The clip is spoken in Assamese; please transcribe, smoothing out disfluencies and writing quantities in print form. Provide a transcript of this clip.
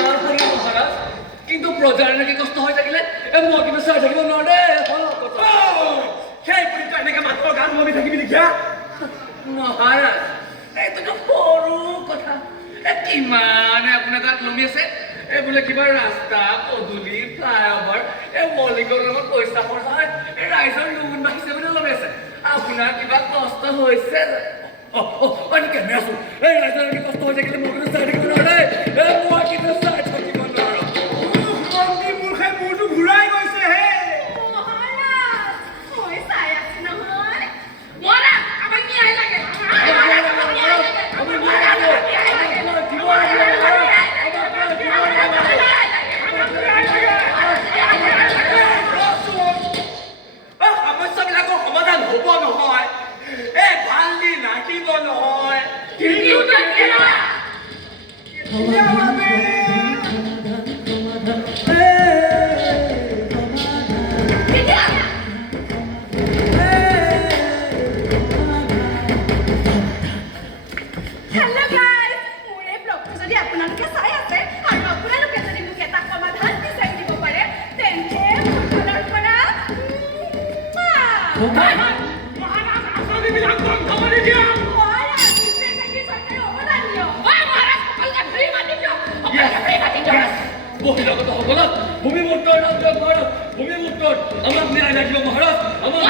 মহাৰাজ কিন্তু প্ৰজাৰ এনেকে কষ্ট হৈ থাকিলে মই কিন্তু চাই থাকিব নোৱাৰে সেই বুলি তই এনেকে মাত্ৰ গান মৰি থাকিবি নেকি মহাৰাজ এইটোতো সৰু কথা কিমানে আপোনাৰ গাত লমি আছে এই বোলে কিবা ৰাস্তা পদূলি ফ্লাইঅভাৰ এই মৌলিকৰ লগত পইচা খৰচা হয় এই ৰাইজৰ লোন বাঢ়িছে বুলি লমি আছে আপোনাৰ কিবা কষ্ট হৈছে কেনে আছো এই ৰাইজৰ এনেকে কষ্ট হৈ থাকিলে মই কিন্তু চাই থাকিব নোৱাৰে মই কিন্তু চাই থাকিব নোৱাৰো মোৰ খাই মোৰটো ঘূৰাই গৈছে হে সমস্যাবিলাকৰ সমাধান হ'ব নহয় এই ভাল দি নাহিব নহয় বহিৰাগত সকলক ভূমিমুক্তৰ নাম দিয়ক মহাৰাজ ভূমিমুক্তৰ আমাক ন্যায় লাগিব মহাৰাজ আমাক